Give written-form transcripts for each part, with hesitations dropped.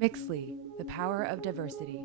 MMXLII, the power of diversity.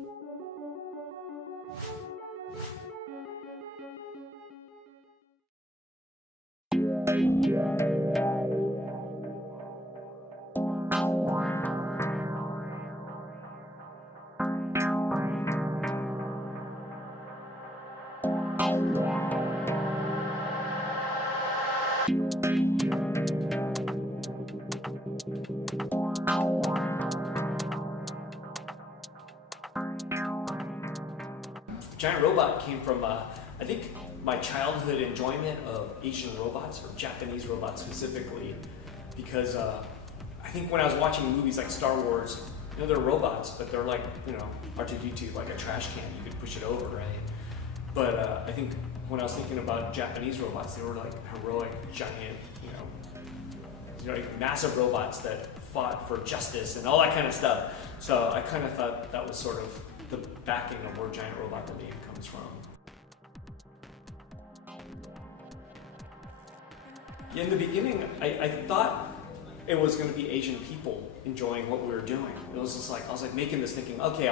Giant Robot came from, I think, my childhood enjoyment of Asian robots, or Japanese robots specifically, because I think when I was watching movies like Star Wars, they're robots, but they're like, R2-D2, like a trash can, you could push it over, right? But I think when I was thinking about Japanese robots, they were like heroic, giant, massive robots that fought for justice and all that kind of stuff. So I kind of thought that was sort of the backing of where Giant Robot, the name, comes from. In the beginning, I thought it was going to be Asian people enjoying what we were doing. It was just like, I was like making this thinking, okay,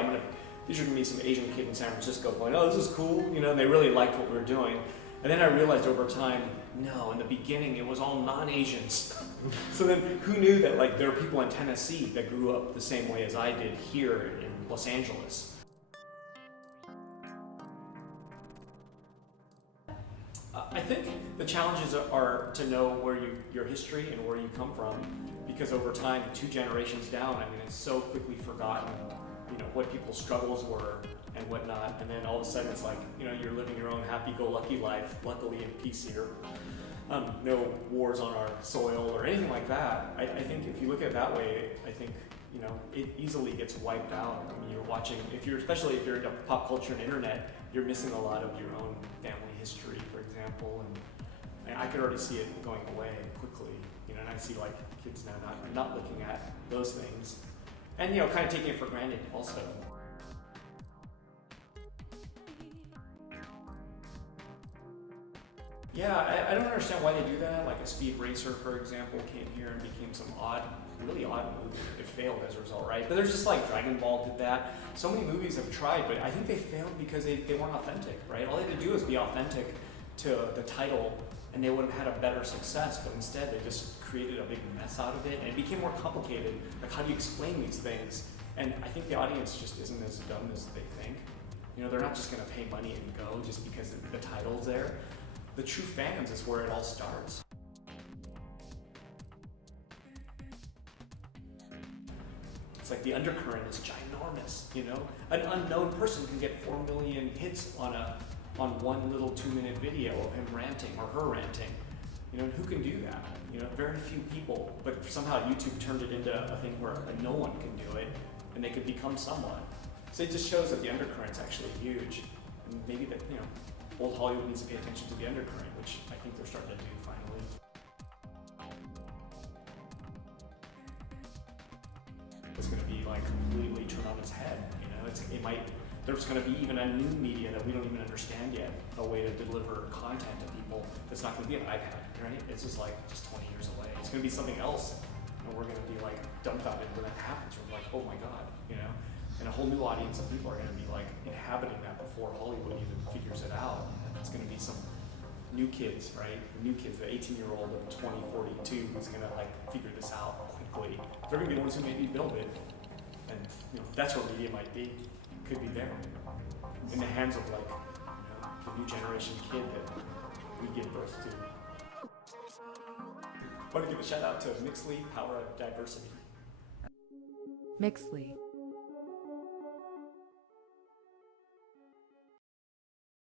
these are going to be some Asian kid in San Francisco going, oh, this is cool. They really liked what we were doing. And then I realized over time, no, in the beginning, it was all non-Asians. So then who knew that there are people in Tennessee that grew up the same way as I did here in Los Angeles? I think the challenges are to know where your history and where you come from, because over time, 2 generations down, it's so quickly forgotten, what people's struggles were and whatnot, and then all of a sudden it's like, you're living your own happy-go-lucky life, luckily in peace here. No wars on our soil or anything like that. I think if you look at it that way, I think it easily gets wiped out. You're watching, especially if you're into pop culture and internet, you're missing a lot of your own family history, for example, and I could already see it going away quickly. And I see kids now not looking at those things, and kind of taking it for granted also. Yeah, I don't understand why they do that. Like a Speed Racer, for example, came here and became some really odd movie. It failed as a result, right? But there's just Dragon Ball did that. So many movies have tried, but I think they failed because they weren't authentic, right? All they had to do was be authentic to the title, and they would have had a better success. But instead, they just created a big mess out of it, and it became more complicated. How do you explain these things? And I think the audience just isn't as dumb as they think. They're not just going to pay money and go just because the title's there. The true fans is where it all starts. It's like the undercurrent is ginormous, An unknown person can get 4 million hits on one little 2-minute video of him ranting or her ranting. And who can do that? Very few people, but somehow YouTube turned it into a thing where no one can do it, and they could become someone. So it just shows that the undercurrent's actually huge, and maybe that, old Hollywood needs to pay attention to the undercurrent, which I think they're starting to do finally. It's going to be completely turned on its head. There's going to be even a new media that we don't even understand yet, a way to deliver content to people that's not going to be an iPad, right? It's just 20 years away. It's going to be something else, and we're going to be dumbfounded when that happens. We're like, oh my God, And a whole new audience of people are going to be inhabiting that before Hollywood even figures it out. And it's going to be some new kids, right? The new kids, the 18-year-old of 2042 who's going to figure this out quickly. They're going to be the ones who maybe build it, and that's where media might be. Could be there in the hands of the new generation kid that we give birth to. I want to give a shout out to MMXLII, Power of Diversity. MMXLII.